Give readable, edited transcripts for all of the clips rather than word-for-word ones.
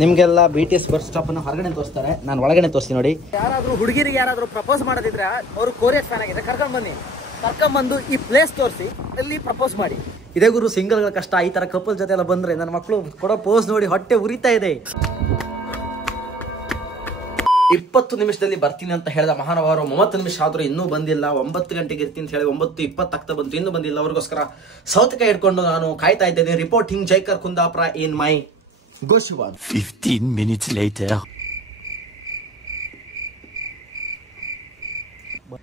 ನಿಮಗೆಲ್ಲ BTS bus ಸ್ಟಾಪನ್ನು ಹೊರಗಡೆ ತೋರಿಸ್ತಾರೆ, ನಾನು ಒಳಗಡೆ ತೋರಿಸ್ತೀನಿ ನೋಡಿ. ಯಾರಾದರೂ ಹುಡುಗಿರಿಗೆ ಯಾರಾದರೂ ಪ್ರಪೋಸ್ ಮಾಡೋದಿದ್ರೆ ಅವರು ಕೋರಿಯಸ್ ಫ್ಯಾನ್ ಆಗಿದೆ, ಕರ್ಕೊಂಡ್ಬಂದು ಈ ಪ್ಲೇಸ್ ತೋರಿಸಿ ಅಲ್ಲಿ ಪ್ರಪೋಸ್ ಮಾಡಿ. ಇದೇ ಗುರು ಸಿಂಗಲ್ಗಳ ಕಷ್ಟ. ಈ ಥರ ಕಪಲ್ ಜೊತೆ ಎಲ್ಲ ಬಂದರೆ ನನ್ನ ಮಕ್ಕಳು ಕೊಡೋ ಪೋಸ್ ನೋಡಿ ಹೊಟ್ಟೆ ಉರಿತಾ ಇದೆ. 20 ನಿಮಿಷದಲ್ಲಿ ಬರ್ತೀನಿ ಅಂತ ಹೇಳಿದ ಮಹಾನುಭಾವರು 30 ನಿಮಿಷ ಆದರೂ ಇನ್ನೂ ಬಂದಿಲ್ಲ. 9 ಗಂಟೆಗೆ ಇರ್ತೀನಿ ಅಂತ ಹೇಳಿ 9:20 ಆಗ್ತಾ ಬಂತು, ಇನ್ನೂ ಬಂದಿಲ್ಲ. ಅವ್ರಿಗೋಸ್ಕರ ಸೌತೆಕಾಯಿ ಹಿಡ್ಕೊಂಡು ನಾನು ಕಾಯ್ತಾ ಇದ್ದೇನೆ. ರಿಪೋರ್ಟಿಂಗ್ ಜೈಕರ್ ಕುಂದಾಪುರ ಇನ್ ಮೈ ಗೋಶಿವಾದ್. 15 minutes later.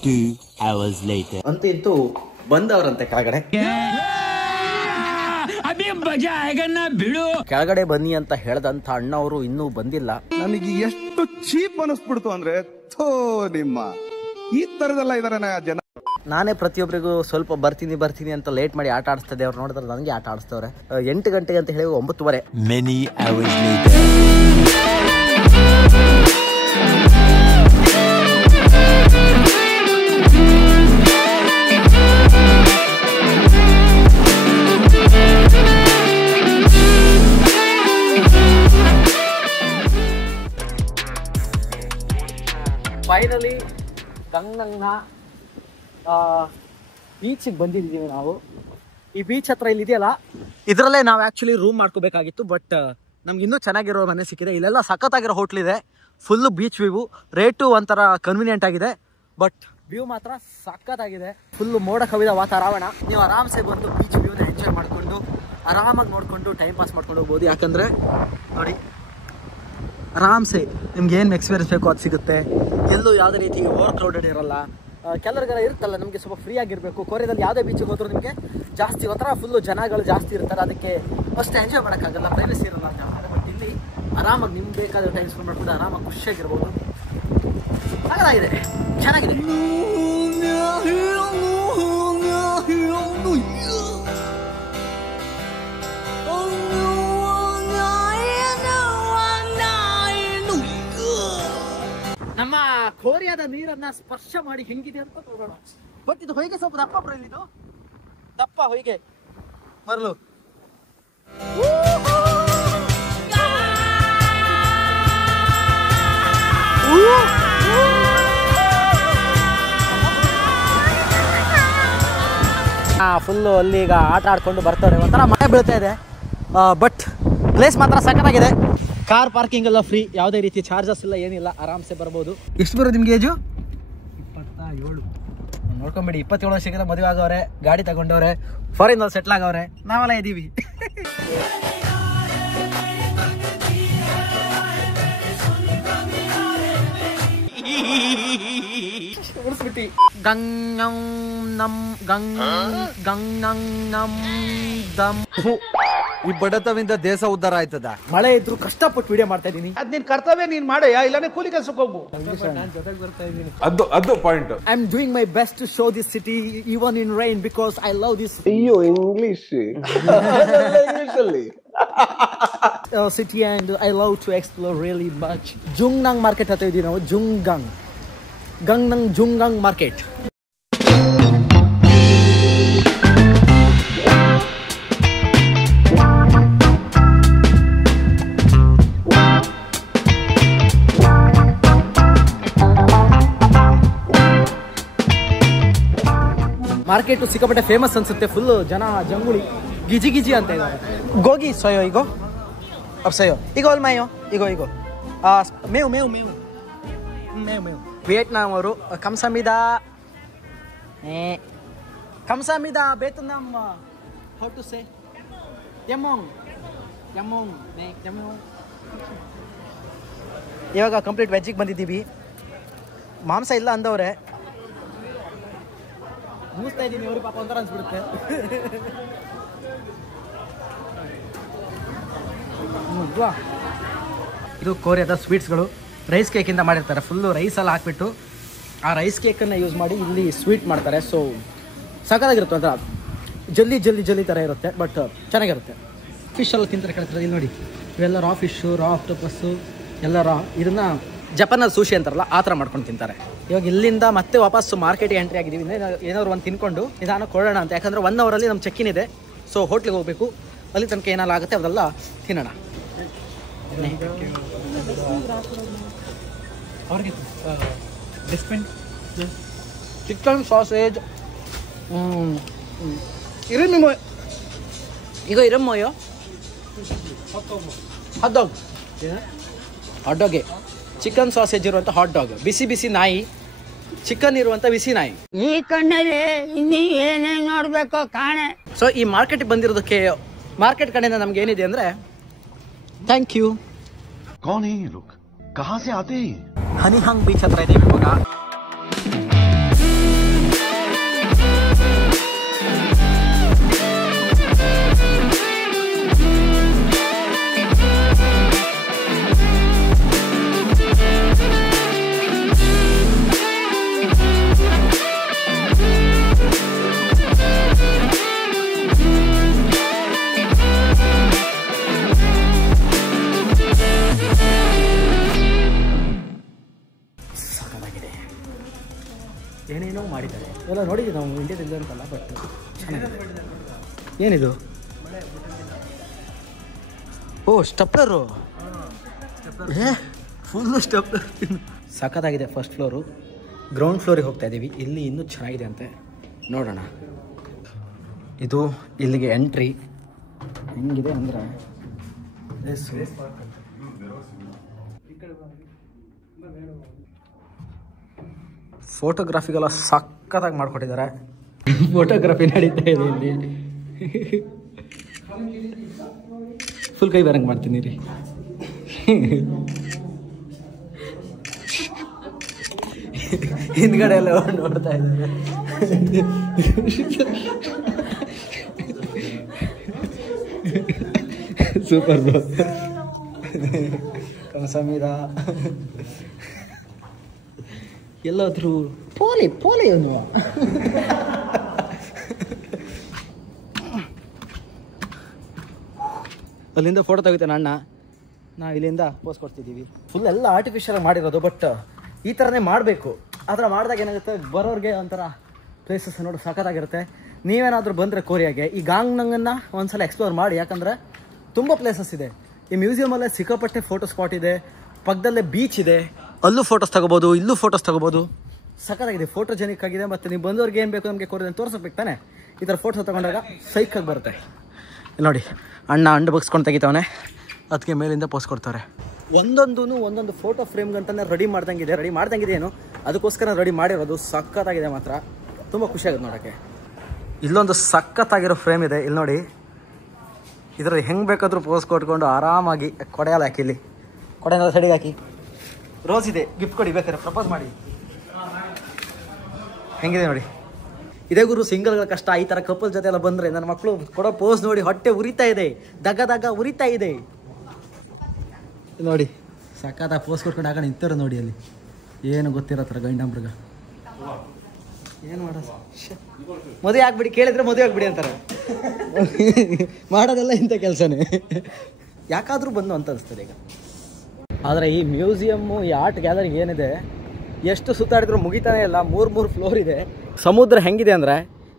2 hours later. ಅಂತೂ ಬಂದವರಂತೆ ಕೆಳಗಡೆ. ಕೆಳಗಡೆ ಬನ್ನಿ ಅಂತ ಹೇಳ್ದಂತ ಅಣ್ಣವರು ಇನ್ನೂ ಬಂದಿಲ್ಲ. ನನಗೆ ಎಷ್ಟು ಚೀಪ್ ಅನಿಸ್ಬಿಡ್ತು ಅಂದ್ರೆ, ಥೋ ನಿಮ್ಮ ಈ ತರದೆಲ್ಲ ಇದಾರೆ ಜನ. ನಾನೇ ಪ್ರತಿಯೊಬ್ಬರಿಗೂ ಸ್ವಲ್ಪ ಬರ್ತೀನಿ ಅಂತ ಲೇಟ್ ಮಾಡಿ ಆಟ ಆಡಿಸ್ತದೆ. ಅವ್ರು ನೋಡಿದ್ರೆ ನನಗೆ ಆಟ ಆಡಿಸ್ತವ್ರೆ. 8 ಗಂಟೆಗೆ ಅಂತ ಹೇಳಿ 9:15. Many hours later. ಫೈನಲಿ ಗಂಗಂಗ ಬೀಚಿಗೆ ಬಂದಿದ್ದೀವಿ ನಾವು. ಈ ಬೀಚ್ ಹತ್ರ ಇಲ್ಲಿ ಇದೆಯಲ್ಲ, ಇದರಲ್ಲೇ ನಾವು ಆ್ಯಕ್ಚುಲಿ ರೂಮ್ ಮಾಡ್ಕೋಬೇಕಾಗಿತ್ತು. ಬಟ್ ನಮ್ಗೆ ಇನ್ನೂ ಚೆನ್ನಾಗಿರೋ ಮನೆ ಸಿಕ್ಕಿದೆ. ಇಲ್ಲೆಲ್ಲ ಸಖತ್ತಾಗಿರೋ ಹೋಟ್ಲ್ ಇದೆ, ಫುಲ್ಲು ಬೀಚ್ ವ್ಯೂ. ರೇಟು ಒಂಥರ ಕನ್ವೀನಿಯೆಂಟ್ ಆಗಿದೆ, ಬಟ್ ವ್ಯೂ ಮಾತ್ರ ಸಖತ್ತಾಗಿದೆ. ಫುಲ್ಲು ಮೋಡ ಕವಿದ ವಾತಾವರಣ. ನೀವು ಆರಾಮ್ಸೆ ಬಂದು ಬೀಚ್ ವ್ಯೂನ ಎಂಜಾಯ್ ಮಾಡಿಕೊಂಡು ಆರಾಮಾಗಿ ನೋಡಿಕೊಂಡು ಟೈಮ್ ಪಾಸ್ ಮಾಡ್ಕೊಂಡು ಹೋಗ್ಬೋದು. ಯಾಕಂದರೆ ನೋಡಿ, ಆರಾಮ್ಸೆ ನಿಮ್ಗೆ ಏನು ಎಕ್ಸ್ಪೀರಿಯನ್ಸ್ ಬೇಕೋ ಅದು ಸಿಗುತ್ತೆ. ಎಲ್ಲೂ ಯಾವುದೇ ರೀತಿ ಓವರ್ ಕ್ರೌಡೆಡ್ ಇರಲ್ಲ. ಕೆಲವರಿಗೆಲ್ಲ ಇರುತ್ತಲ್ಲ, ನಮಗೆ ಸ್ವಲ್ಪ ಫ್ರೀ ಆಗಿರಬೇಕು. ಕೊರಿಯಾದಲ್ಲಿ ಯಾವುದೇ ಬೀಚಿಗೆ ಹೋದ್ರೂ ನಿಮಗೆ ಜಾಸ್ತಿ ಒಂಥರ ಫುಲ್ಲು ಜನಗಳು ಜಾಸ್ತಿ ಇರ್ತಾರೆ, ಅದಕ್ಕೆ ಅಷ್ಟು ಎಂಜಾಯ್ ಮಾಡೋಕ್ಕಾಗಲ್ಲ, ಪ್ರೈವಸಿ ಇರಲ್ಲ ಅಂತ. ಬಟ್ ಇಲ್ಲಿ ಆರಾಮಾಗಿ ನಿಮ್ಗೆ ಬೇಕಾದ ಟೈಮ್ ಸ್ಪೆಂಡ್ ಮಾಡ್ಕೊಂಡು ಆರಾಮಾಗಿ ಖುಷಿಯಾಗಿರ್ಬೋದು. ಹಾಗಾಗಿದೆ, ಚೆನ್ನಾಗಿದೆ. ನಮ್ಮ ಕೋರಿಯಾದ ನೀರನ್ನ ಸ್ಪರ್ಶ ಮಾಡಿ ಹೆಂಗಿದೆ ಅಂತ ನೋಡೋಣ. ಬಟ್ ಇದು ಹೊಯ್ಗೆ ಸ್ವಲ್ಪ ದಪ್ಪ ಬರಲಿ, ಇದು ದಪ್ಪ ಹೊಯ್ಗೆ ಮರಳು. ಫುಲ್ಲು ಅಲ್ಲಿ ಈಗ ಆಟ ಆಡ್ಕೊಂಡು ಬರ್ತಾರೆ. ಒಂಥರ ಮಳೆ ಬೀಳ್ತಾ ಇದೆ, ಬಟ್ ಪ್ಲೇಸ್ ಮಾತ್ರ ಸಖತ್ತಾಗಿದೆ. ಕಾರ್ ಪಾರ್ಕಿಂಗ್ ಎಲ್ಲ ಫ್ರೀ, ಯಾವುದೇ ರೀತಿ ಚಾರ್ಜಸ್ ಇಲ್ಲ, ಏನಿಲ್ಲ, ಆರಾಮ್ಸೆ ಬರ್ಬೋದು. ಎಷ್ಟು ಬರೋದು ನಿಮ್ಗೆ ಏಜು? 27. ನೋಡ್ಕೊಂಬಿಡಿ, 27 ವರ್ಷಕ್ಕೆಲ್ಲ ಮದುವೆ ಆಗವ್ರೆ, ಗಾಡಿ ತಗೊಂಡವ್ರೆ, ಫಾರಿನಲ್ಲಿ ಸೆಟ್ಲ್ ಆಗವ್ರೆ. ನಾವೆಲ್ಲ ಇದ್ದೀವಿ. ಈ ಬಡತವಿಂದ ದೇಶ ಉದ್ಧಾರ ಆಯ್ತದ. ಮಳೆ ಇದ್ರು ಕಷ್ಟಪಟ್ಟು ವಿಡಿಯೋ ಮಾಡ್ತಾ ಇದೀನಿ. ಅದ್ ನಿನ್ ಕರ್ತವ್ಯ, ನೀನ್ ಮಾಡಯ್ಯ, ಇಲ್ಲಾಂದ್ರೆ ಕೂಲಿ ಕೆಲ್ಸಕ್ಕೆ ಹೋಗು. ಅದು point. I am doing my best to show this city even in rain because I love this. ಅಯ್ಯೋ ಇಂಗ್ಲಿಷ್ ಅಲ್ಲಿ city and I love to explore really much. Jungnang market hata idhi ನಾವು. Jungnang market. ಮಾರ್ಕೆಟ್ ಸಿಕ್ಕಾಪಟ್ಟೆ famous ಅನ್ಸುತ್ತೆ. Full ಜನ ಜಂಗುಳಿ ಗಿಜಿ ಅಂತ ಇದ್ದಾರೆ. ಗೋಗಿ ಸೊಯೋ ಈಗೋ अब सही हो इगो अलमायो इगो मेव वियतनाम ಅವರು kamsamida Vietnam how to say yamong ಇವಾಗ ಕಂಪ್ಲೀಟ್ ವೆಜ್ಜಿಗೆ ಬಂದಿದ್ದೀವಿ. ಮಾಂಸ ಇಲ್ಲ ಅಂದವ್ರೆ ಮೂಸ್ತಾ ಇದ್ದೀನಿ. ಅವ್ರಿಗೆ ಪಾಪ ಒಂಥರ ಅನ್ಸ್ಬಿಡುತ್ತೆ. ಇದು ಕೋರಿಯಾದ ಸ್ವೀಟ್ಸ್ಗಳು. ರೈಸ್ ಕೇಕಿಂದ ಮಾಡಿರ್ತಾರೆ. ಫುಲ್ಲು ರೈಸೆಲ್ಲ ಹಾಕ್ಬಿಟ್ಟು ಆ ರೈಸ್ ಕೇಕನ್ನು ಯೂಸ್ ಮಾಡಿ ಇಲ್ಲಿ ಸ್ವೀಟ್ ಮಾಡ್ತಾರೆ. ಸೊ ಸಖತ್ತಾಗಿರುತ್ತೆ, ಒಂಥರ ಜಲ್ಲಿ ಥರ ಇರುತ್ತೆ, ಬಟ್ ಚೆನ್ನಾಗಿರುತ್ತೆ. ಫಿಶ್ ಎಲ್ಲ ತಿಂತಾರೆ ಕೇಳ್ತಾರೆ. ಇಲ್ಲಿ ನೋಡಿ, ಇವೆಲ್ಲ ರಾ ಫಿಶ್ಶು, ರಾ ಆಕ್ಟೋಪಸ್ಸು ಎಲ್ಲ ರಾ. ಇದನ್ನು ಜಪಾನಲ್ಲಿ ಸೂಶಿ ಅಂತಾರಲ್ಲ, ಆ ಥರ ಮಾಡ್ಕೊಂಡು ತಿಂತಾರೆ. ಇವಾಗ ಇಲ್ಲಿಂದ ಮತ್ತೆ ವಾಪಸ್ಸು ಮಾರ್ಕೆಟಿಗೆ ಎಂಟ್ರಿ ಆಗಿದ್ದೀವಿ. ಏನಾದ್ರು ಒಂದು ತಿನ್ಕೊಂಡು ನಿಧಾನ ಕೊಡೋಣ ಅಂತ. ಯಾಕಂದರೆ 1 ಅವರಲ್ಲಿ ನಮ್ಮ ಚೆಕ್ಕಿನ್ ಇದೆ. ಸೊ ಹೋಟ್ಲಿಗೆ ಹೋಗಬೇಕು. ಅಲ್ಲಿ ತನಕ ಏನೆಲ್ಲ ಆಗುತ್ತೆ ಅದೆಲ್ಲ ತಿನ್ನೋಣ. ಅವ್ರಿಗೆ ಡಿಸ್ಪೆಂಡ್ ಚಿಕನ್ ಸಾಸೇಜ್ ಇರಮ್ಮ ಈಗ ಇರಮ್ಮಯ್ಯೋ ಹಾಟ್ ಡಾಗ್ ಹಾಟ್ ಡಾಗೆ ಚಿಕನ್ ಸಾಸೇಜ್ ಇರುವಂಥ ಹಾಟ್ ಡಾಗ್, ಬಿಸಿ ಬಿಸಿ ನಾಯಿ, ಚಿಕನ್ ಇರುವಂಥ ಬಿಸಿ ನಾಯಿ. ಈ ಕಣ್ಣಲ್ಲಿ ಇನ್ನೀ ಏನೇನು ನೋಡ್ಬೇಕು ಕಾಣೆ. ಸೊ ಈ ಮಾರ್ಕೆಟ್ ಬಂದಿರೋದಕ್ಕೆ ಮಾರ್ಕೆಟ್ ಕಡೆಯಿಂದ ನಮ್ಗೆ ಏನಿದೆ ಅಂದರೆ ಥ್ಯಾಂಕ್ ಯು. कौन है ये लोग, कहाँ से आते हैं? ಹನಿಹಾಂಗ್ ಬೀಚ್ ಹತ್ರ ಇದೆ ಇವಾಗ. ಏನೇನೋ ಮಾಡಿದ್ದಾರೆ ಎಲ್ಲ ನೋಡಿದ್ದೀವಿ ನಾವು ಇಂಡಿಯಾದಲ್ಲಿ ಅಂತಲ್ಲ, ಬಟ್ ಚೆನ್ನಾಗಿದೆ. ಏನಿದು? ಓ ಸ್ಟೆಪ್ಲರು, ಫುಲ್ಲು ಸ್ಟೆಪ್ಲರ್. ಸಖತ್ತಾಗಿದೆ. ಫಸ್ಟ್ ಫ್ಲೋರು, ಗ್ರೌಂಡ್ ಫ್ಲೋರಿಗೆ ಹೋಗ್ತಾ ಇದ್ದೀವಿ. ಇಲ್ಲಿ ಇನ್ನೂ ಚೆನ್ನಾಗಿದೆ ಅಂತೆ, ನೋಡೋಣ. ಇದು ಇಲ್ಲಿಗೆ ಎಂಟ್ರಿ. ಹೆಂಗಿದೆ ಅಂದರೆ ಫೋಟೋಗ್ರಾಫಿಗೆಲ್ಲ ಸಖತ್ತಾಗಿ ಮಾಡಿಕೊಟ್ಟಿದ್ದಾರೆ. ಫೋಟೋಗ್ರಫಿ ನಡೀತಾ ಇದೆ ಇಲ್ಲಿ. ಫುಲ್ ಕೈ ಬರಂಗೆ ಮಾಡ್ತೀನಿ ರೀ. ಹಿಂದ್ಗಡೆ ಎಲ್ಲ ನೋಡ್ತಾ ಇದ್ದಾರೆ. Super bro. ಕನಸಮೀರ ಎಲ್ಲಾದ್ರೂ ಪೋಲಿ ಪೋಲಿ ಅನ್ನುವ. ಅಲ್ಲಿಂದ ಫೋಟೋ ತೆಗಿತಾನೆ ಅಣ್ಣ, ನಾವು ಇಲ್ಲಿಂದ ಪೋಸ್ ಕೊಡ್ತಿದ್ದೀವಿ. ಫುಲ್ ಎಲ್ಲ ಆರ್ಟಿಫಿಷಿಯಲ್ ಮಾಡಿರೋದು, ಬಟ್ ಈ ಥರನೇ ಮಾಡಬೇಕು. ಆ ಥರ ಮಾಡಿದಾಗ ಏನಾಗುತ್ತೆ, ಬರೋರಿಗೆ ಒಂಥರ ಪ್ಲೇಸಸ್ ನೋಡಿ ಸಖತ್ತಾಗಿರುತ್ತೆ. ನೀವೇನಾದರೂ ಬಂದರೆ ಕೊರಿಯಾಗೆ ಈ ಗಾಂಗ್ನಂಗನ್ನು ಒಂದ್ಸಲ ಎಕ್ಸ್ಪ್ಲೋರ್ ಮಾಡಿ, ಯಾಕಂದರೆ ತುಂಬ ಪ್ಲೇಸಸ್ ಇದೆ. ಈ ಮ್ಯೂಸಿಯಮಲ್ಲೇ ಸಿಕ್ಕಾಪಟ್ಟೆ ಫೋಟೋ ಸ್ಪಾಟ್ ಇದೆ, ಪಕ್ಕದಲ್ಲೇ ಬೀಚ್ ಇದೆ, ಅಲ್ಲೂ ಫೋಟೋಸ್ ತಗೋಬೋದು, ಇಲ್ಲೂ ಫೋಟೋಸ್ ತಗೋಬೋದು. ಸಖತ್ತಾಗಿದೆ, ಫೋಟೋಜೆನಿಕ್ ಆಗಿದೆ. ಮತ್ತು ನೀವು ಬಂದವ್ರಿಗೆ ಏನು ಬೇಕು ನಮಗೆ ಕೊರಿಯನ್ ತೋರಿಸ್ಬೇಕು ತಾನೆ. ಈ ಥರ ಫೋಟೋಸ್ ತೊಗೊಂಡಾಗ ಸೈಕಾಗಿ ಬರುತ್ತೆ. ನೋಡಿ ಅಣ್ಣ ಅಂಡು ಬಗ್ಸ್ಕೊಂಡು ತೆಗಿತಾವನೆ, ಅದಕ್ಕೆ ಮೇಲಿಂದ ಪೋಸ್ ಕೊಡ್ತಾರೆ. ಒಂದೊಂದು ಫೋಟೋ ಫ್ರೇಮ್ಗಂತಲೇ ರೆಡಿ ಮಾಡ್ದಂಗಿದೆ ಏನು, ಅದಕ್ಕೋಸ್ಕರ ರೆಡಿ ಮಾಡಿರೋದು. ಸಖತ್ತಾಗಿದೆ ಮಾತ್ರ, ತುಂಬ ಖುಷಿಯಾಗುತ್ತೆ ನೋಡೋಕ್ಕೆ. ಇಲ್ಲೊಂದು ಸಖತ್ತಾಗಿರೋ ಫ್ರೇಮ್ ಇದೆ, ಇಲ್ಲಿ ನೋಡಿ. ಇದರಲ್ಲಿ ಹೆಂಗೆ ಬೇಕಾದರೂ ಪೋಸ್ ಕೊಟ್ಕೊಂಡು ಆರಾಮಾಗಿ ಕೊಡೆಯಲ್ಲಿ ಹಾಕಿ, ಇಲ್ಲಿ ಕೊಡೆನ ಸೈಡಿಗೆ ಹಾಕಿ, ರೋಸ್ ಇದೆ, ಗಿಫ್ಟ್ ಕೊಡಿ, ಬೇಕಾದ್ರೆ ಪ್ರಪೋಸ್ ಮಾಡಿ. ಹೆಂಗಿದೆ ನೋಡಿ. ಇದೇ ಗುರು ಸಿಂಗಲ್ಗಳ ಕಷ್ಟ. ಈ ಥರ ಕಪಲ್ ಜೊತೆ ಎಲ್ಲ ಬಂದರೆ ನನ್ನ ಮಕ್ಕಳು ಕೊಡೋ ಪೋಸ್ ನೋಡಿ ಹೊಟ್ಟೆ ಉರಿತಾ ಇದೆ, ದಗ ಉರಿತಾ ಇದೆ ನೋಡಿ. ಸಖತ್ತ ಪೋಸ್ ಕೊಟ್ಕೊಂಡು ಹಾಕೊಂಡು ನಿಂತರು ನೋಡಿ. ಅಲ್ಲಿ ಏನು ಗೊತ್ತಿರತ್ತರ ಗಂಡಂಬ್ರಿಗ ಏನು ಮಾಡೋದು. ಮದುವೆ ಆಗ್ಬಿಡಿ, ಕೇಳಿದ್ರೆ ಮದುವೆ ಆಗ್ಬಿಡಿ ಅಂತಾರೆ. ಮಾಡೋದೆಲ್ಲ ಇಂಥ ಕೆಲಸನೇ. ಯಾಕಾದರೂ ಬಂದು ಅಂತ ಅನಿಸ್ತದೆ ಈಗ. ಆದರೆ ಈ ಮ್ಯೂಸಿಯಮ್ಮು, ಈ ಆರ್ಟ್ ಗ್ಯಾಲರಿ ಏನಿದೆ, ಎಷ್ಟು ಸುತ್ತಾಡಿದ್ರು ಮುಗಿತಾನೆ ಇಲ್ಲ. 3 ಫ್ಲೋರ್ ಇದೆ. ಸಮುದ್ರ ಹೆಂಗಿದೆ ಅಂದರೆ,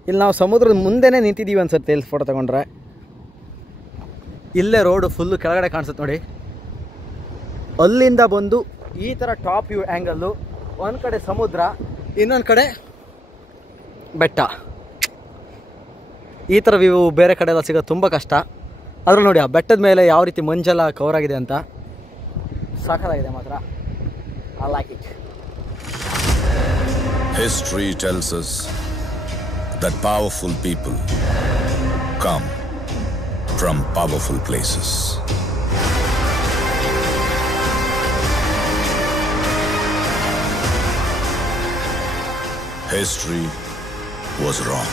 ಇಲ್ಲಿ ನಾವು ಸಮುದ್ರದ ಮುಂದೆನೇ ನಿಂತಿದ್ದೀವಿ ಅನ್ಸುತ್ತೆ. ಇಲ್ಲಿ ಫೋಟೋ ತಗೊಂಡ್ರೆ ಇಲ್ಲೇ ರೋಡು ಫುಲ್ಲು ಕೆಳಗಡೆ ಕಾಣಿಸುತ್ತೆ ನೋಡಿ. ಅಲ್ಲಿಂದ ಬಂದು ಈ ಥರ ಟಾಪ್ ವ್ಯೂ ಆ್ಯಂಗಲ್ಲು, ಒಂದು ಕಡೆ ಸಮುದ್ರ, ಇನ್ನೊಂದು ಕಡೆ ಬೆಟ್ಟ. ಈ ಥರ ವ್ಯೂ ಬೇರೆ ಕಡೆ ಎಲ್ಲ ಸಿಗೋದು ತುಂಬ ಕಷ್ಟ. ಅದ್ರಲ್ಲಿ ನೋಡಿ ಆ ಬೆಟ್ಟದ ಮೇಲೆ ಯಾವ ರೀತಿ ಮಂಜೆಲ್ಲ ಕವರ್ ಆಗಿದೆ ಅಂತ, ಸಾಕಾಗಿದೆ ಮಾತ್ರ. I like it. History tells us that powerful people come from powerful places. History was wrong.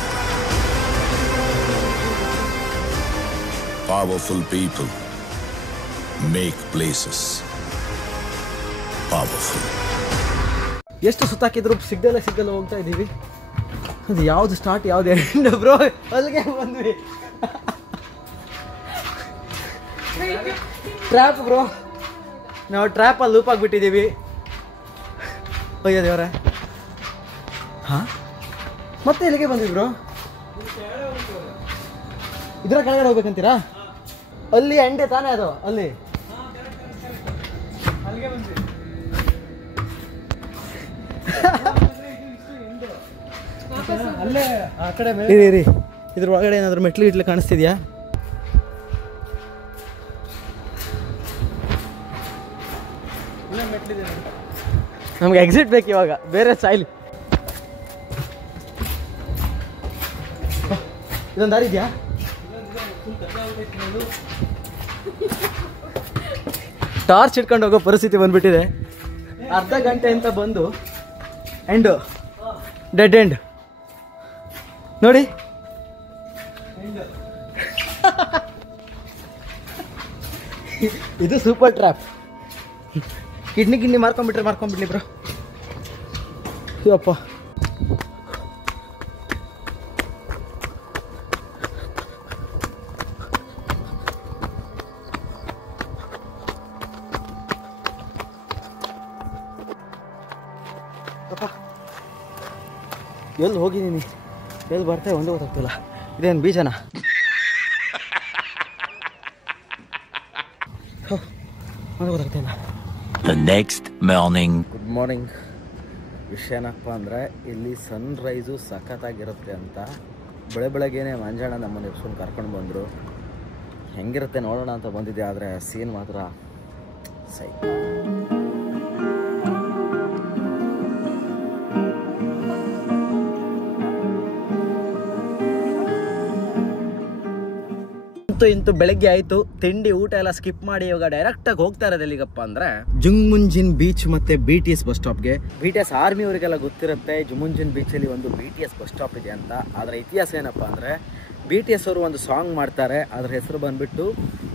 Powerful people make places powerful. ಎಷ್ಟು ಸುತ್ತಾಕಿದ್ರು ಸಿಗ್ದಲ್ಲ ಹೋಗ್ತಾ ಇದ್ದೀವಿ. ಅದು ಯಾವುದು ಸ್ಟಾರ್ಟ್ ಯಾವುದು ಎಂಡ್ ಬ್ರೋ, ಅಲ್ಲಿಗೆ ಬಂದ್ವಿ. ಟ್ರ್ಯಾಪ್ ಬ್ರೋ, ನಾವು ಟ್ರ್ಯಾಪಲ್ಲಿ ಲೂಪ್ ಆಗಿಬಿಟ್ಟಿದ್ದೀವಿ. ಅಯ್ಯೋ ದೇವರೇ. ಹಾಂ, ಮತ್ತೆ ಇಲ್ಲಿಗೆ ಬಂದ್ವಿ ಬ್ರೋ. ಇದರ ಕೆಳಗಡೆ ಹೋಗ್ಬೇಕಂತೀರಾ? ಅಲ್ಲಿ ಎಂಡೆ ತಾನೇ ಅದು, ಅಲ್ಲಿ ಇರಿ ಇದ್ರ ಒಳಗಡೆ ಏನಾದ್ರು ಮೆಟ್ಲು ಕಾಣಿಸ್ತಿದ್ಯಾ? ನಮ್ಗೆ ಎಕ್ಸಿಟ್ ಬೇಕು ಇವಾಗ, ಬೇರೆ ಸ್ಟೈಲ್. ಇದೊಂದು ದಾರಿ ಇದೆಯಾ? ಟಾರ್ಚ್ ಇಟ್ಕೊಂಡು ಹೋಗೋ ಪರಿಸ್ಥಿತಿ ಬಂದ್ಬಿಟ್ಟಿದೆ. ಅರ್ಧ ಗಂಟೆ ಅಂತ ಬಂದು ಎಂಡ್ ಡೆಡ್ ಎಂಡ್ ನೋಡಿ. ಇದು ಸೂಪರ್ ಟ್ರ್ಯಾಪ್. ಕಿಡ್ನಿ ಮಾರ್ಕೊಂಡ್ಬಿಡ್ಲಿ ಬ್ರೋ. ಅಪ್ಪ ಎಲ್ಲಿ ಹೋಗಿದ್ದೀನಿ, ಎಲ್ಲಿ ಬರ್ತಾ ಒಂದೇ ಗೊತ್ತಾಗ್ತಿಲ್ಲ. ಇದೇನು ಬೀಜನಾ? ಒಂದು ಗೊತ್ತಾಗ್ತಿಲ್ಲ. The next morning. Good morning. ವಿಷಯ ಏನಪ್ಪ ಅಂದರೆ ಇಲ್ಲಿ ಸನ್ರೈಸು ಸಖತ್ತಾಗಿರುತ್ತೆ ಅಂತ ಬೆಳಗ್ಗೆನೇ ಮಂಜಾಣ ನಮ್ಮನ್ನು ಎಬ್ಸ್ಕೊಂಡು ಕರ್ಕೊಂಡು ಬಂದರು. ಹೆಂಗಿರುತ್ತೆ ನೋಡೋಣ ಅಂತ ಬಂದಿದ್ದೆ, ಆದರೆ ಸೀನ್ ಮಾತ್ರ ಸೈ. ಇಂತೂ ಬೆಳಗ್ಗೆ ಆಯಿತು, ತಿಂಡಿ ಊಟ ಎಲ್ಲ ಸ್ಕಿಪ್ ಮಾಡಿ ಇವಾಗ ಡೈರೆಕ್ಟಾಗಿ ಹೋಗ್ತಾ ಇರೋದು ಎಲ್ಲಿಗಪ್ಪ ಅಂದರೆ ಜುಮ್ಮುನ್ಜಿನ್ ಬೀಚ್ ಮತ್ತು BTS ಬಸ್ ಸ್ಟಾಪ್ಗೆ. BTS ಆರ್ಮಿ ಅವರಿಗೆಲ್ಲ ಗೊತ್ತಿರುತ್ತೆ ಜುಮ್ಮುನ್ಜಿನ್ ಬೀಚಲ್ಲಿ ಒಂದು BTS ಬಸ್ ಸ್ಟಾಪ್ ಇದೆ ಅಂತ. ಅದರ ಇತಿಹಾಸ ಏನಪ್ಪ ಅಂದರೆ BTS ಅವರು ಒಂದು ಸಾಂಗ್ ಮಾಡ್ತಾರೆ, ಅದರ ಹೆಸರು ಬಂದುಬಿಟ್ಟು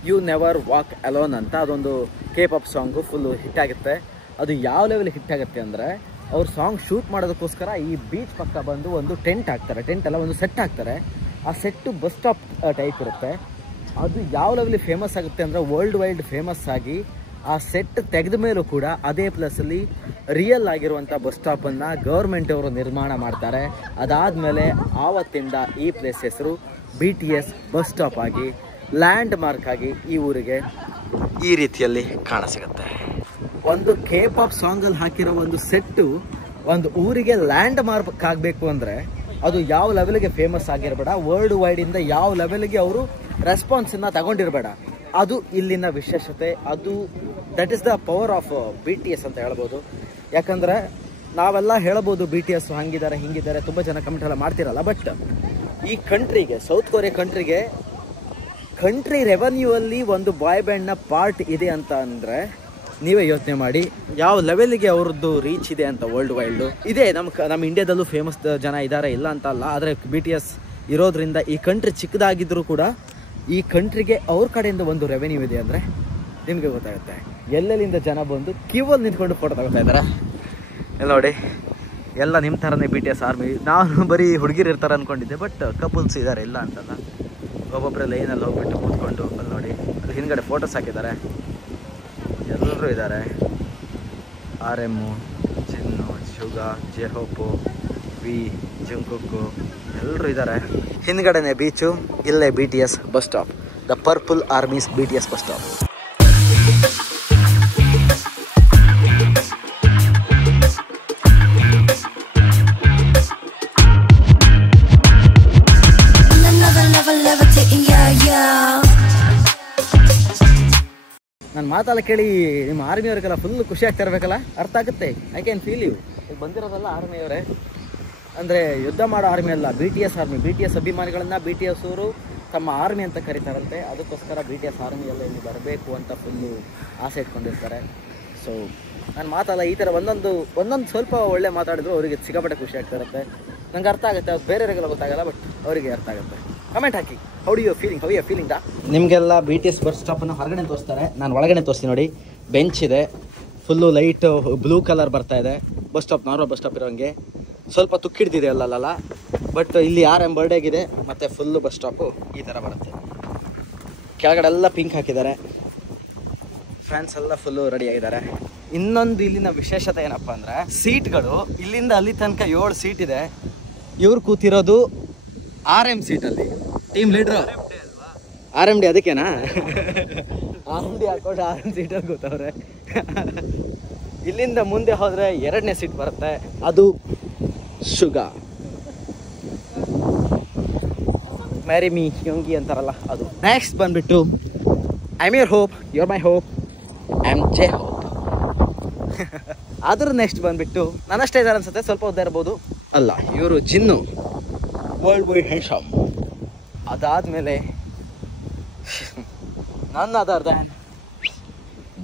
ಯು ನೆವರ್ ವಾಕ್ ಅಲೋನ್ ಅಂತ. ಅದೊಂದು K-pop ಸಾಂಗು, ಫುಲ್ಲು ಹಿಟ್ ಆಗುತ್ತೆ. ಅದು ಯಾವ ಲೆವೆಲ್ ಹಿಟ್ ಆಗುತ್ತೆ ಅಂದರೆ ಅವ್ರು ಸಾಂಗ್ ಶೂಟ್ ಮಾಡೋದಕ್ಕೋಸ್ಕರ ಈ ಬೀಚ್ ಪಕ್ಕ ಬಂದು ಒಂದು ಟೆಂಟ್ ಹಾಕ್ತಾರೆ. ಟೆಂಟ್ ಎಲ್ಲ ಒಂದು ಸೆಟ್ ಹಾಕ್ತಾರೆ. ಆ ಸೆಟ್ಟು ಬಸ್ ಸ್ಟಾಪ್ ಟೈಪ್ ಇರುತ್ತೆ. ಅದು ಯಾವ ಲೆವೆಲ್ ಫೇಮಸ್ ಆಗುತ್ತೆ ಅಂದರೆ ವರ್ಲ್ಡ್ ವೈಡ್ ಫೇಮಸ್ ಆಗಿ ಆ ಸೆಟ್ ತೆಗೆದ ಮೇಲೂ ಕೂಡ ಅದೇ ಪ್ಲೇಸಲ್ಲಿ ರಿಯಲ್ ಆಗಿರುವಂಥ ಬಸ್ ಸ್ಟಾಪನ್ನು ಗೌರ್ಮೆಂಟ್ ಅವರು ನಿರ್ಮಾಣ ಮಾಡ್ತಾರೆ. ಅದಾದಮೇಲೆ ಆವತ್ತಿಂದ ಈ ಪ್ಲೇಸ್ ಹೆಸರು BTS ಬಸ್ ಸ್ಟಾಪ್ ಆಗಿ ಲ್ಯಾಂಡ್ ಮಾರ್ಕ್ ಆಗಿ ಈ ಊರಿಗೆ ಈ ರೀತಿಯಲ್ಲಿ ಕಾಣಸಿಗುತ್ತೆ. ಒಂದು K-pop ಸಾಂಗಲ್ಲಿ ಹಾಕಿರೋ ಒಂದು ಸೆಟ್ಟು ಒಂದು ಊರಿಗೆ ಲ್ಯಾಂಡ್ ಮಾರ್ಕ್ ಆಗಬೇಕು ಅಂದರೆ ಅದು ಯಾವ ಲೆವೆಲ್ಗೆ ಫೇಮಸ್ ಆಗಿರಬೇಡ, ವರ್ಲ್ಡ್ ವೈಡಿಂದ ಯಾವ ಲೆವೆಲ್ಗೆ ಅವರು ರೆಸ್ಪಾನ್ಸನ್ನು ತಗೊಂಡಿರಬೇಡ. ಅದು ಇಲ್ಲಿನ ವಿಶೇಷತೆ. ಅದು that is the power of BTS ಅಂತ ಹೇಳ್ಬೋದು. ಯಾಕಂದರೆ ನಾವೆಲ್ಲ ಹೇಳ್ಬೋದು BTS ಹಂಗಿದ್ದಾರೆ ಹಿಂಗಿದ್ದಾರೆ, ತುಂಬ ಜನ ಕಮೆಂಟ್ ಎಲ್ಲ ಮಾಡ್ತಿರಲ್ಲ. ಬಟ್ ಈ ಕಂಟ್ರಿಗೆ, ಸೌತ್ ಕೊರಿಯಾ ಕಂಟ್ರಿಗೆ, ಕಂಟ್ರಿ ರೆವೆನ್ಯೂ ಅಲ್ಲಿ ಒಂದು ಬಾಯ್ ಬ್ಯಾಂಡ್ನ ಪಾರ್ಟ್ ಇದೆ ಅಂತ ಅಂದರೆ ನೀವೇ ಯೋಚನೆ ಮಾಡಿ ಯಾವ ಲೆವೆಲ್ಗೆ ಅವ್ರದ್ದು ರೀಚ್ ಇದೆ ಅಂತ. ವರ್ಲ್ಡ್ ವೈಲ್ಡು ಇದೆ. ನಮ್ಮ ಇಂಡಿಯಾದಲ್ಲೂ ಫೇಮಸ್ ಜನ ಇದ್ದಾರೆ, ಇಲ್ಲ ಅಂತ ಅಲ್ಲ. ಆದರೆ BTS ಇರೋದ್ರಿಂದ ಈ ಕಂಟ್ರಿ ಚಿಕ್ಕದಾಗಿದ್ದರೂ ಕೂಡ ಈ ಕಂಟ್ರಿಗೆ ಅವ್ರ ಕಡೆಯಿಂದ ಒಂದು ರೆವೆನ್ಯೂ ಇದೆ ಅಂದರೆ ನಿಮಗೆ ಗೊತ್ತಾಗುತ್ತೆ. ಎಲ್ಲೆಲ್ಲಿಂದ ಜನ ಬಂದು ಕ್ಯೂವಲ್ಲಿ ನಿಂತ್ಕೊಂಡು ಫೋಟೋ ತಗೋತಾ ಇದ್ದಾರೆ. ಎಲ್ಲ ನೋಡಿ, ಎಲ್ಲ ನಿಮ್ಮ ಥರನೇ BTS ಆರ್ಮಿ. ನಾನು ಬರೀ ಹುಡುಗಿರು ಇರ್ತಾರೆ ಅಂದ್ಕೊಂಡಿದ್ದೆ, ಬಟ್ ಕಪಲ್ಸ್ ಇದ್ದಾರೆ, ಇಲ್ಲ ಅಂತಲ್ಲ. ಒಬ್ಬೊಬ್ಬರೇ ಲೈನಲ್ಲಿ ಹೋಗ್ಬಿಟ್ಟು ಕೂತ್ಕೊಂಡು ಅಲ್ಲಿ ನೋಡಿ, ಅಲ್ಲಿ ಹಿಂದ್ಗಡೆ ಫೋಟೋಸ್ ಹಾಕಿದ್ದಾರೆ. ಎಲ್ಲರೂ ಇದ್ದಾರೆ. RM, ಚಿನ್ನು, ಶುಗಾ, ಜೆಹೋಪು, ವಿ, ಜಂಕುಕ್ಕು ಎಲ್ಲರೂ ಇದ್ದಾರೆ. ಹಿಂದ್ಗಡೆನೆ ಬೀಚು, ಇಲ್ಲೇ BTS bus stop, the purple army's BTS bus stop. ನಾನು ಮಾತೆಲ್ಲ ಕೇಳಿ ನಿಮ್ಮ ಆರ್ಮಿಯವ್ರಿಗೆಲ್ಲ ಫುಲ್ ಖುಷಿ ಆಗ್ತಾ ಇರಬೇಕಲ್ಲ, ಅರ್ಥ ಆಗುತ್ತೆ. I can feel you. ಈಗ ಬಂದಿರೋದಲ್ಲ ಆರ್ಮಿಯವರೇ ಅಂದರೆ ಯುದ್ಧ ಮಾಡೋ ಆರ್ಮಿ ಅಲ್ಲ, BTS ಆರ್ಮಿ. BTS ಅಭಿಮಾನಿಗಳನ್ನ BTS ಅವರು ತಮ್ಮ ಆರ್ಮಿ ಅಂತ ಕರೀತಾರಂತೆ. ಅದಕ್ಕೋಸ್ಕರ BTS ಆರ್ಮಿಯೆಲ್ಲ ಇಲ್ಲಿ ಬರಬೇಕು ಅಂತ ಫುಲ್ಲು ಆಸೆ ಇಟ್ಕೊಂಡಿರ್ತಾರೆ. ಸೊ ನಾನು ಮಾತಲ್ಲ, ಈ ಥರ ಒಂದೊಂದು ಸ್ವಲ್ಪ ಒಳ್ಳೆ ಮಾತಾಡಿದ್ರು ಅವರಿಗೆ ಸಿಕ್ಕಾಪಟ್ಟೆ ಖುಷಿ ಆಗ್ತಾ ಇರುತ್ತೆ. ನಂಗೆ ಅರ್ಥ ಆಗುತ್ತೆ, ಅದು ಬೇರೆಯವರಿಗೆಲ್ಲ ಗೊತ್ತಾಗಲ್ಲ, ಬಟ್ ಅವರಿಗೆ ಅರ್ಥ ಆಗುತ್ತೆ. ಕಮೆಂಟ್ ಹಾಕಿ, ಹೌ ಯು ಫೀಲಿಂಗ್ ದಾ. ನಿಮಗೆಲ್ಲ BTS ಬಸ್ ಸ್ಟಾಪನ್ನು ಹೊರಗಡೆ ತೋರಿಸ್ತಾರೆ, ನಾನು ಒಳಗಡೆ ತೋರಿಸ್ತೀನಿ. ನೋಡಿ, ಬೆಂಚ್ ಇದೆ, ಫುಲ್ಲು ಲೈಟ್ ಬ್ಲೂ ಕಲರ್ ಬರ್ತಾ ಇದೆ. Bus stop normal bus stop ಇರೋಂಗೆ ಸ್ವಲ್ಪ ತುಕ್ಕಿಡ್ದಿದೆ ಅಲ್ಲಲ್ಲ. ಬಟ್ ಇಲ್ಲಿ RM ಬರ್ಡೇಗಿದೆ, ಮತ್ತು ಫುಲ್ಲು ಬಸ್ ಸ್ಟಾಪು ಈ ಥರ ಬರುತ್ತೆ. ಕೆಳಗಡೆ ಎಲ್ಲ ಪಿಂಕ್ ಹಾಕಿದ್ದಾರೆ, ಫ್ಯಾನ್ಸ್ ಎಲ್ಲ ಫುಲ್ಲು ರೆಡಿ ಆಗಿದ್ದಾರೆ. ಇನ್ನೊಂದು ಇಲ್ಲಿನ ವಿಶೇಷತೆ ಏನಪ್ಪ ಅಂದರೆ ಸೀಟ್ಗಳು ಇಲ್ಲಿಂದ ಅಲ್ಲಿ ತನಕ 7 ಸೀಟ್ ಇದೆ. ಇವ್ರು ಕೂತಿರೋದು RM ಸೀಟಲ್ಲಿ. ಟೀಮ್ ಲೀಡ್ರು RMD, ಅದಕ್ಕೇನಾ RMD ಹಾಕೊಂಡು RM ಸೀಟಲ್ಲಿ ಕೂತವ್ರೆ. ಇಲ್ಲಿಂದ ಮುಂದೆ ಹೋದರೆ 2ನೇ ಸೀಟ್ ಬರುತ್ತೆ, ಅದು ಶುಗಾ. ಮ್ಯಾರಿ ಮೀ ಯೋಂಗಿ ಅಂತಾರಲ್ಲ ಅದು. ನೆಕ್ಸ್ಟ್ ಬಂದ್ಬಿಟ್ಟು I'm your hope, your my hope, I'm J hope. ಅದ್ರ ನೆಕ್ಸ್ಟ್ ಬಂದ್ಬಿಟ್ಟು ನನ್ನಷ್ಟೇ ಇದ್ದಾರೆ ಅನ್ಸುತ್ತೆ, ಸ್ವಲ್ಪ ಉದ್ದ ಇರ್ಬೋದು. ಅಲ್ಲ, ಇವರು ಜಿನ್ನು, ವರ್ಲ್ಡ್ ವೈಡ್ ಹ್ಯಾಂಡ್ಸಮ್. ಅದಾದ್ಮೇಲೆ ನನ್ ಅದರ್ ದ್ಯಾನ್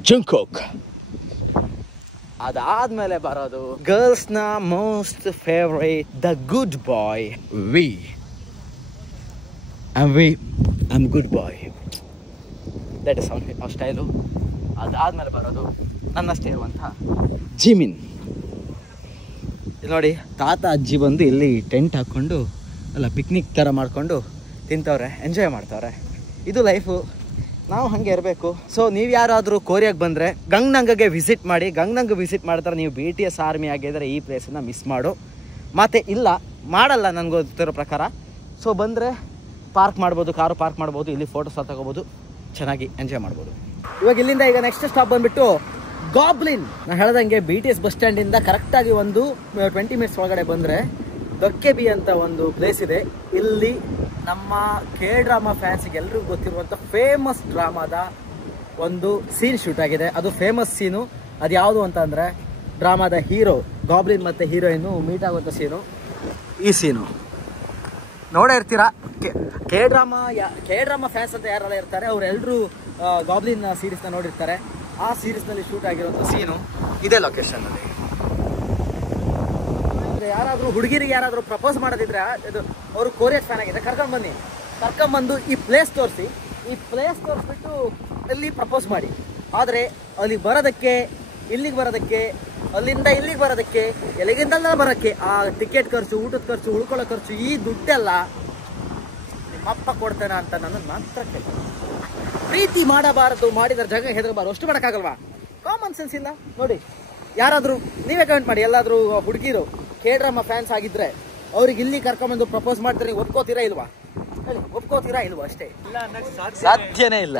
ಜಂಗ್ಕೋಕ್. ಅದಾದ್ಮೇಲೆ ಬರೋದು ಗರ್ಲ್ಸ್ನ most favourite, the good boy V. I'm good boy, that is ಆ ಸ್ಟೈಲು. ಅದಾದ್ಮೇಲೆ ಬರೋದು ನನ್ನಷ್ಟೇ ಇರುವಂಥ ಜಿಮಿನ್. ಇಲ್ಲಿ ನೋಡಿ, ತಾತ ಅಜ್ಜಿ ಬಂದು ಇಲ್ಲಿ ಟೆಂಟ್ ಹಾಕ್ಕೊಂಡು ಅಲ್ಲ ಪಿಕ್ನಿಕ್ ಥರ ಮಾಡಿಕೊಂಡು ತಿಂತವ್ರೆ, ಎಂಜಾಯ್ ಮಾಡ್ತವ್ರೆ. ಇದು ಲೈಫು, ನಾವು ಹಾಗೆ ಇರಬೇಕು. ಸೊ ನೀವು ಯಾರಾದರೂ ಕೊರಿಯಾಗೆ ಬಂದರೆ ಗಂಗ್ನಂಗ್ಗೆ ವಿಸಿಟ್ ಮಾಡಿ. ಗಂಗ್ನಂಗ್ ವಿಸಿಟ್ ಮಾಡ್ತಾರೆ ನೀವು BTS ಆರ್ಮಿ ಆಗಿದ್ದರೆ ಈ ಪ್ಲೇಸನ್ನು ಮಿಸ್ ಮಾಡು. ಮತ್ತು ಇಲ್ಲ ಮಾಡಲ್ಲ ನನಗೆ ಗೊತ್ತಿರೋ ಪ್ರಕಾರ. ಸೊ ಬಂದರೆ ಪಾರ್ಕ್ ಮಾಡ್ಬೋದು, ಕಾರು ಪಾರ್ಕ್ ಮಾಡ್ಬೋದು, ಇಲ್ಲಿ ಫೋಟೋಸ್ ತಗೋಬೋದು, ಚೆನ್ನಾಗಿ ಎಂಜಾಯ್ ಮಾಡ್ಬೋದು. ಇವಾಗ ಇಲ್ಲಿಂದ ಈಗ ನೆಕ್ಸ್ಟ್ ಸ್ಟಾಪ್ ಬಂದುಬಿಟ್ಟು ಗಾಬ್ಲಿನ್. ನಾನು ಹೇಳ್ದಂಗೆ BTS ಬಸ್ ಸ್ಟ್ಯಾಂಡಿಂದ ಕರೆಕ್ಟಾಗಿ ಒಂದು 20 ಮಿನಿಟ್ಸ್ ಒಳಗಡೆ ಬಂದರೆ ದೊಕ್ಕೆಬಿ ಅಂತ ಒಂದು ಪ್ಲೇಸ್ ಇದೆ. ಇಲ್ಲಿ ನಮ್ಮ ಡ್ರಾಮಾ ಫ್ಯಾನ್ಸಿಗೆ ಎಲ್ರಿಗೂ ಗೊತ್ತಿರುವಂಥ ಫೇಮಸ್ ಡ್ರಾಮಾದ ಒಂದು ಸೀನ್ ಶೂಟ್ ಆಗಿದೆ. ಅದು ಫೇಮಸ್ ಸೀನು. ಅದು ಯಾವುದು ಅಂತ ಅಂದರೆ ಡ್ರಾಮಾದ ಹೀರೋ ಗಾಬ್ಲಿನ್ ಮತ್ತು ಹೀರೋಯಿನ್ನು ಮೀಟ್ ಆಗುವಂಥ ಸೀನು ಈ ಸೀನು. ನೋಡೇ ಇರ್ತೀರಾ. ಡ್ರಾಮಾ ಫ್ಯಾನ್ಸ್ ಅಂತ ಯಾರೆಲ್ಲ ಇರ್ತಾರೆ ಅವರೆಲ್ಲರೂ ಗಾಬ್ಲಿನ್ ಸೀರೀಸ್ನ ನೋಡಿರ್ತಾರೆ. ಆ ಸೀರೀಸ್ನಲ್ಲಿ ಶೂಟ್ ಆಗಿರುವಂಥ ಸೀನು ಇದೇ ಲೊಕೇಶನ್ನಲ್ಲಿ. ಯಾರಾದರೂ ಹುಡುಗಿರಿಗೆ ಯಾರಾದರೂ ಪ್ರಪೋಸ್ ಮಾಡೋದಿದ್ರೆ, ಇದು ಅವರು ಕೊರಿಯನ್ ಫ್ಯಾನ್ ಆಗಿದೆ, ಕರ್ಕೊಂಡ್ಬಂದು ಈ ಪ್ಲೇಸ್ ತೋರಿಸಿ, ಈ ಪ್ಲೇಸ್ ತೋರಿಸ್ಬಿಟ್ಟು ಅಲ್ಲಿ ಪ್ರಪೋಸ್ ಮಾಡಿ. ಆದರೆ ಅಲ್ಲಿ ಬರೋದಕ್ಕೆ, ಇಲ್ಲಿಗೆ ಬರೋದಕ್ಕೆ, ಅಲ್ಲಿಂದ ಇಲ್ಲಿಗೆ ಬರೋದಕ್ಕೆ, ಎಲ್ಲಿಗಿಂದಲ್ಲ ಬರೋಕ್ಕೆ ಆ ಟಿಕೆಟ್ ಖರ್ಚು, ಊಟದ ಖರ್ಚು, ಉಳ್ಕೊಳ್ಳೋ ಖರ್ಚು, ಈ ದುಡ್ಡೆಲ್ಲ ನಿಮ್ಮಪ್ಪ ಕೊಡ್ತೇನೆ ಅಂತ ನನ್ನ ಮಾತ್ರ ಕೇಳಿ. ಪ್ರೀತಿ ಮಾಡಬಾರದು, ಮಾಡಿದ್ರೆ ಜಾಗ ಹೆದರಬಾರದು, ಅಷ್ಟು ಮಾಡೋಕ್ಕಾಗಲ್ವಾ? ಕಾಮನ್ ಸೆನ್ಸ್ ಇಲ್ಲ ನೋಡಿ. ಯಾರಾದರೂ ನೀವೇ ಕಮೆಂಟ್ ಮಾಡಿ, ಎಲ್ಲಾದರೂ ಹುಡುಗಿರು ಡ್ರಾಮಾ ಫ್ಯಾನ್ಸ್ ಆಗಿದ್ರೆ ಅವ್ರಿಗೆ ಇಲ್ಲಿ ಕರ್ಕೊಂಬಂದು ಪ್ರಪೋಸ್ ಮಾಡ್ತಾರೆ, ಒಪ್ಕೋತೀರಾ ಇಲ್ವಾ? ಹೇಳಿ, ಒಪ್ಕೋತೀರಾ ಇಲ್ವಾ? ಅಷ್ಟೇ, ಸಾಧ್ಯನೇ ಇಲ್ಲ.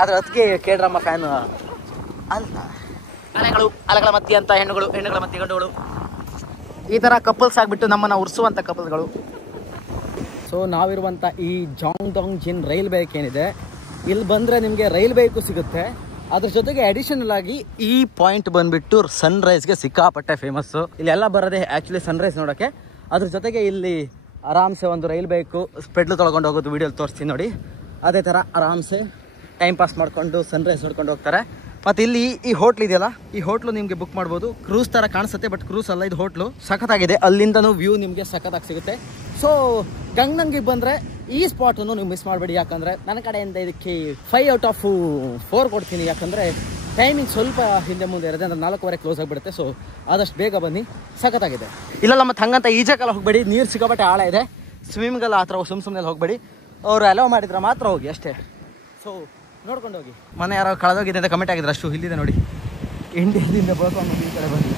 ಆದ್ರೆ ಅದಕ್ಕೆ ಡ್ರಾಮಾ ಫ್ಯಾನ್ ಅಲ್ಲ. ಅಲೆಗಳ ಮಧ್ಯೆ ಅಂತ ಹೆಣ್ಣುಗಳ ಮಧ್ಯೆ ಗಂಡುಗಳು, ಈ ಥರ ಕಪಲ್ಸ್ ಆಗಿಬಿಟ್ಟು ನಮ್ಮನ್ನು ಉರ್ಸುವಂಥ ಕಪಲ್ಸ್ಗಳು. ಸೊ ನಾವಿರುವಂಥ ಈ ಜಾಂಗ್ಡಾಂಗ್ ಜಿನ್ ರೈಲ್ ಬೈಕ್ ಏನಿದೆ, ಇಲ್ಲಿ ಬಂದರೆ ನಿಮಗೆ ರೈಲ್ ಬೈಕು ಸಿಗುತ್ತೆ. ಅದ್ರ ಜೊತೆಗೆ ಅಡಿಷನಲ್ ಆಗಿ ಈ ಪಾಯಿಂಟ್ ಬಂದುಬಿಟ್ಟು ಸನ್ರೈಸ್ಗೆ ಸಿಕ್ಕಾಪಟ್ಟೆ ಫೇಮಸ್ಸು. ಇಲ್ಲೆಲ್ಲ ಬರೋದೇ ಆ್ಯಕ್ಚುಲಿ ಸನ್ರೈಸ್ ನೋಡೋಕ್ಕೆ. ಅದ್ರ ಜೊತೆಗೆ ಇಲ್ಲಿ ಆರಾಮ್ಸೆ ಒಂದು ರೈಲ್ ಬೈಕು ಪೆಡ್ಲು ತೊಳ್ಕೊಂಡು ಹೋಗೋದು ವೀಡಿಯೋಲಿ ತೋರಿಸ್ತೀನಿ ನೋಡಿ. ಅದೇ ಥರ ಆರಾಮ್ಸೆ ಟೈಮ್ ಪಾಸ್ ಮಾಡಿಕೊಂಡು ಸನ್ರೈಸ್ ನೋಡ್ಕೊಂಡು ಹೋಗ್ತಾರೆ. ಮತ್ತು ಇಲ್ಲಿ ಈ ಹೋಟ್ಲ್ ಇದೆಯಲ್ಲ, ಈ ಹೋಟ್ಲು ನಿಮಗೆ ಬುಕ್ ಮಾಡ್ಬೋದು. ಕ್ರೂಸ್ ಥರ ಕಾಣಿಸುತ್ತೆ, ಬಟ್ ಕ್ರೂಸ್ ಅಲ್ಲ, ಇದು ಹೋಟ್ಲು ಸಖತ್ತಾಗಿದೆ. ಅಲ್ಲಿಂದನೂ ವ್ಯೂ ನಿಮಗೆ ಸಖತ್ತಾಗಿ ಸಿಗುತ್ತೆ. ಸೊ ಗಂಗ್ನಂಗಿಗೆ ಬಂದರೆ ಈ ಸ್ಪಾಟನ್ನು ನೀವು ಮಿಸ್ ಮಾಡಬೇಡಿ. ಯಾಕಂದರೆ ನನ್ನ ಕಡೆಯಿಂದ ಇದಕ್ಕೆ 5 ಔಟ್ ಆಫ್ 4 ಕೊಡ್ತೀನಿ. ಯಾಕಂದರೆ ಟೈಮಿಂಗ್ ಸ್ವಲ್ಪ ಹಿಂದೆ ಮುಂದೆ ಇರುತ್ತೆ, ಅಂದರೆ 4:15 ಕ್ಲೋಸ್ ಆಗಿಬಿಡುತ್ತೆ. ಸೊ ಆದಷ್ಟು ಬೇಗ ಬನ್ನಿ, ಸಖತ್ತಾಗಿದೆ. ಇಲ್ಲಲ್ಲ ಮತ್ತು ಹಂಗಂತ ಈಜಕ್ಕೆಲ್ಲ ಹೋಗಬೇಡಿ, ನೀರು ಸಿಕ್ಕಾಪಟ್ಟೆ ಆಳ ಇದೆ. ಸ್ವಿಮ್ಮಿಂಗೆಲ್ಲ ಆ ಥರ ಸುಮ್ಮನೆ ಹೋಗಬೇಡಿ, ಅವರು ಅಲೋ ಮಾಡಿದ್ರೆ ಮಾತ್ರ ಹೋಗಿ ಅಷ್ಟೇ. ಸೊ ನೋಡ್ಕೊಂಡು ಹೋಗಿ. ಮನೆ ಯಾರೋ ಕಳೆದೋಗಿದೆ ಅಂತ ಕಮೆಂಟ್ ಆಗಿದ್ರೆ, ಅಷ್ಟು ಇಲ್ಲಿದೆ ನೋಡಿ. ಇಂಡಿಯಾದಿಂದ ಬರ್ಕೊಂಡು ಈ ಕಡೆ ಬನ್ನಿ.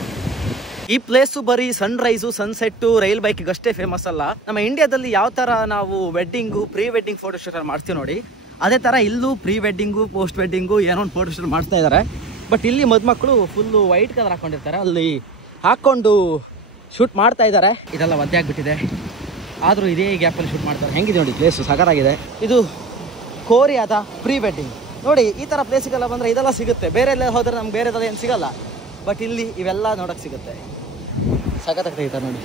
ಈ ಪ್ಲೇಸು ಬರೀ ಸನ್ರೈಸು, ಸನ್ಸೆಟ್ಟು, ರೈಲ್ ಬೈಕಿಗೆ ಅಷ್ಟೇ ಫೇಮಸ್ ಅಲ್ಲ. ನಮ್ಮ ಇಂಡಿಯಾದಲ್ಲಿ ಯಾವ ಥರ ನಾವು ವೆಡ್ಡಿಂಗು, ಪ್ರೀ ವೆಡ್ಡಿಂಗ್ ಫೋಟೋಶೂಟ್ ಮಾಡ್ತೀವಿ ನೋಡಿ, ಅದೇ ಥರ ಇಲ್ಲೂ ಪ್ರೀ ವೆಡ್ಡಿಂಗು, ಪೋಸ್ಟ್ ವೆಡ್ಡಿಂಗು ಏನೋ ಒಂದು ಫೋಟೋಶೂಟ್ ಮಾಡ್ತಾ ಇದ್ದಾರೆ. ಬಟ್ ಇಲ್ಲಿ ಮದುಮಕ್ಕಳು ಫುಲ್ಲು ವೈಟ್ ಕಲರ್ ಹಾಕ್ಕೊಂಡಿರ್ತಾರೆ, ಅಲ್ಲಿ ಹಾಕ್ಕೊಂಡು ಶೂಟ್ ಮಾಡ್ತಾ ಇದ್ದಾರೆ. ಇದೆಲ್ಲ ಒದ್ದೆ ಆಗಿಬಿಟ್ಟಿದೆ, ಆದರೂ ಇದೇ ಗ್ಯಾಪಲ್ಲಿ ಶೂಟ್ ಮಾಡ್ತಾರೆ. ಹೆಂಗಿದೆ ನೋಡಿ ಪ್ಲೇಸು, ಸಗರಾಗಿದೆ. ಇದು ಕೊರಿಯಾದ ಪ್ರೀ ವೆಡ್ಡಿಂಗ್ ನೋಡಿ. ಈ ಥರ ಪ್ಲೇಸಿಗೆಲ್ಲ ಬಂದರೆ ಇದೆಲ್ಲ ಸಿಗುತ್ತೆ. ಬೇರೆ ಎಲ್ಲ ಹೋದರೆ ನಮ್ಗೆ ಬೇರೆದೆಲ್ಲ ಏನು ಸಿಗಲ್ಲ, ಬಟ್ ಇಲ್ಲಿ ಇವೆಲ್ಲ ನೋಡೋಕ್ಕೆ ಸಿಗುತ್ತೆ. ಸಖತ್ತಾಗಿ ತೆಗಿತಾರೆ ನೋಡಿ.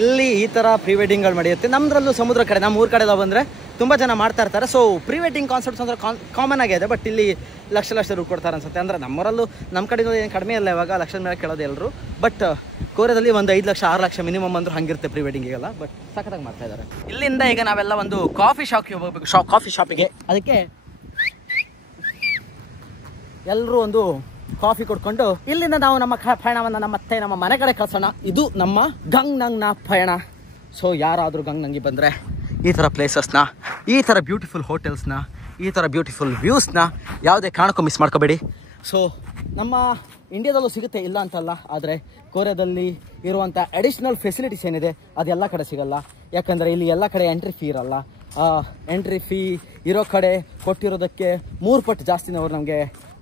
ಇಲ್ಲಿ ಈ ಥರ ಪ್ರೀ ವೆಡ್ಡಿಂಗ್ಗಳು ನಡೆಯುತ್ತೆ. ನಮ್ಮದ್ರಲ್ಲೂ ಸಮುದ್ರ ಕಡೆ, ನಮ್ಮ ಊರ ಕಡೆ ಎಲ್ಲ ಬಂದರೆ ತುಂಬ ಜನ ಮಾಡ್ತಾ ಇರ್ತಾರೆ. ಸೊ ಪ್ರೀ ವೆಡ್ಡಿಂಗ್ ಕಾನ್ಸೆಪ್ಟ್ಸ್ ಅಂದರೆ ಕಾಮನ್ ಆಗಿದೆ. ಬಟ್ ಇಲ್ಲಿ ಲಕ್ಷ ದುಡ್ಡು ಕೊಡ್ತಾರೆ ಅನ್ಸುತ್ತೆ. ಅಂದರೆ ನಮ್ಮರಲ್ಲೂ ನಮ್ಮ ಕಡೆಯಿಂದ ಏನು ಕಡಿಮೆ ಇಲ್ಲ, ಇವಾಗ ಲಕ್ಷದ ಮೇಲೆ ಕೇಳೋದು ಎಲ್ಲರೂ. ಬಟ್ ಕೊರಿಯಾದಲ್ಲಿ ಒಂದು 5 ಲಕ್ಷ 6 ಲಕ್ಷ ಮಿನಿಮಮ್ ಅಂದ್ರೂ ಹಂಗಿರುತ್ತೆ ಪ್ರೀ ವೆಡ್ಡಿಂಗಿಗೆಲ್ಲ. ಬಟ್ ಸಖತ್ತಾಗಿ ಮಾಡ್ತಾ ಇದ್ದಾರೆ. ಇಲ್ಲಿಂದ ಈಗ ನಾವೆಲ್ಲ ಒಂದು ಕಾಫಿ ಶಾಪಿಗೆ. ಅದಕ್ಕೆ ಎಲ್ಲರೂ ಒಂದು ಕಾಫಿ ಕೊಡ್ಕೊಂಡು ಇಲ್ಲಿಂದ ನಾವು ನಮ್ಮ ಪಯಣವನ್ನು ಮತ್ತೆ ನಮ್ಮ ಮನೆ ಕಡೆ ಕಳ್ಸೋಣ. ಇದು ನಮ್ಮ ಗಂಗ್ನಂಗ್ನ ಪಯಣ. ಸೊ ಯಾರಾದರೂ ಗಂಗ್ನಂಗಿ ಬಂದರೆ ಈ ಥರ ಪ್ಲೇಸಸ್ನ, ಈ ಥರ ಬ್ಯೂಟಿಫುಲ್ ಹೋಟೆಲ್ಸ್ನ, ಈ ಥರ ಬ್ಯೂಟಿಫುಲ್ ವ್ಯೂಸ್ನ ಯಾವುದೇ ಕಾರಣಕ್ಕೂ ಮಿಸ್ ಮಾಡ್ಕೋಬೇಡಿ. ಸೊ ನಮ್ಮ ಇಂಡಿಯಾದಲ್ಲೂ ಸಿಗುತ್ತೆ, ಇಲ್ಲ ಅಂತಲ್ಲ. ಆದರೆ ಕೊರಿಯಾದಲ್ಲಿ ಇರುವಂಥ ಅಡಿಷ್ನಲ್ ಫೆಸಿಲಿಟೀಸ್ ಏನಿದೆ ಅದೆಲ್ಲ ಕಡೆ ಸಿಗಲ್ಲ. ಯಾಕಂದರೆ ಇಲ್ಲಿ ಎಲ್ಲ ಕಡೆ ಎಂಟ್ರಿ ಫೀ ಇರಲ್ಲ. ಎಂಟ್ರಿ ಫೀ ಇರೋ ಕಡೆ ಕೊಟ್ಟಿರೋದಕ್ಕೆ 3 ಪಟ್ಟು ಜಾಸ್ತಿನೇ ಅವ್ರು ನಮಗೆ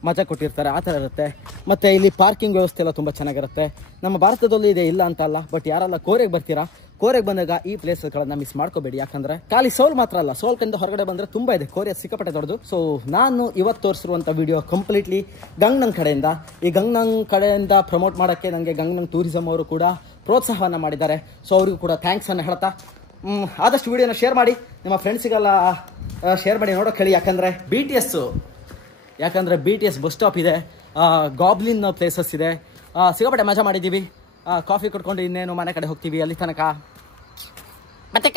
ಮಜಾ ಕೊಟ್ಟಿರ್ತಾರೆ, ಆ ಥರ ಇರುತ್ತೆ. ಮತ್ತು ಇಲ್ಲಿ ಪಾರ್ಕಿಂಗ್ ವ್ಯವಸ್ಥೆ ಎಲ್ಲ ತುಂಬ ಚೆನ್ನಾಗಿರುತ್ತೆ. ನಮ್ಮ ಭಾರತದಲ್ಲಿ ಇದೆ ಇಲ್ಲ ಅಂತ ಅಲ್ಲ, ಬಟ್ ಯಾರೆಲ್ಲ ಕೋರೆಗೆ ಬರ್ತೀರಾ, ಕೋರೆಗೆ ಬಂದಾಗ ಈ ಪ್ಲೇಸ್ಗಳನ್ನ ಮಿಸ್ ಮಾಡ್ಕೋಬೇಡಿ. ಯಾಕಂದರೆ ಖಾಲಿ ಸೋಲ್ ಮಾತ್ರ ಅಲ್ಲ, ಸೋಲ್ ಕಂಡು ಹೊರಗಡೆ ಬಂದರೆ ತುಂಬ ಇದೆ. ಕೋರಿಯ ಸಿಕ್ಕಾಪಟ್ಟೆ ದೊಡ್ಡದು. ಸೊ ನಾನು ಇವತ್ತು ತೋರಿಸಿರುವಂಥ ವಿಡಿಯೋ ಕಂಪ್ಲೀಟ್ಲಿ ಗಂಗ್ನಂಗ್ ಕಡೆಯಿಂದ. ಈ ಗಂಗ್ನಂಗ್ ಕಡೆಯಿಂದ ಪ್ರಮೋಟ್ ಮಾಡೋಕ್ಕೆ ನನಗೆ ಗಂಗ್ನಂಗ್ ಟೂರಿಸಮ್ ಅವರು ಕೂಡ ಪ್ರೋತ್ಸಾಹವನ್ನು ಮಾಡಿದ್ದಾರೆ. ಸೊ ಅವರಿಗೂ ಕೂಡ ಥ್ಯಾಂಕ್ಸನ್ನು ಹೇಳ್ತಾ ಆದಷ್ಟು ವಿಡಿಯೋನ ಶೇರ್ ಮಾಡಿ, ನಿಮ್ಮ ಫ್ರೆಂಡ್ಸಿಗೆಲ್ಲ ಶೇರ್ ಮಾಡಿ ನೋಡೋಕೆ ಹೇಳಿ. ಯಾಕಂದರೆ B T S bus stop ಇದೆ, ಗಾಬ್ಲಿನ್ ಪ್ಲೇಸಸ್ ಇದೆ, ಸಿಕ್ಕಾಪಟ್ಟೆ ಮಜಾ ಮಾಡಿದ್ದೀವಿ. ಕಾಫಿ ಕುಡ್ಕೊಂಡು ಇನ್ನೇನು ಮನೆ ಕಡೆ ಹೋಗ್ತೀವಿ ಅಲ್ಲಿ ತನಕ. ಮತ್ತೆ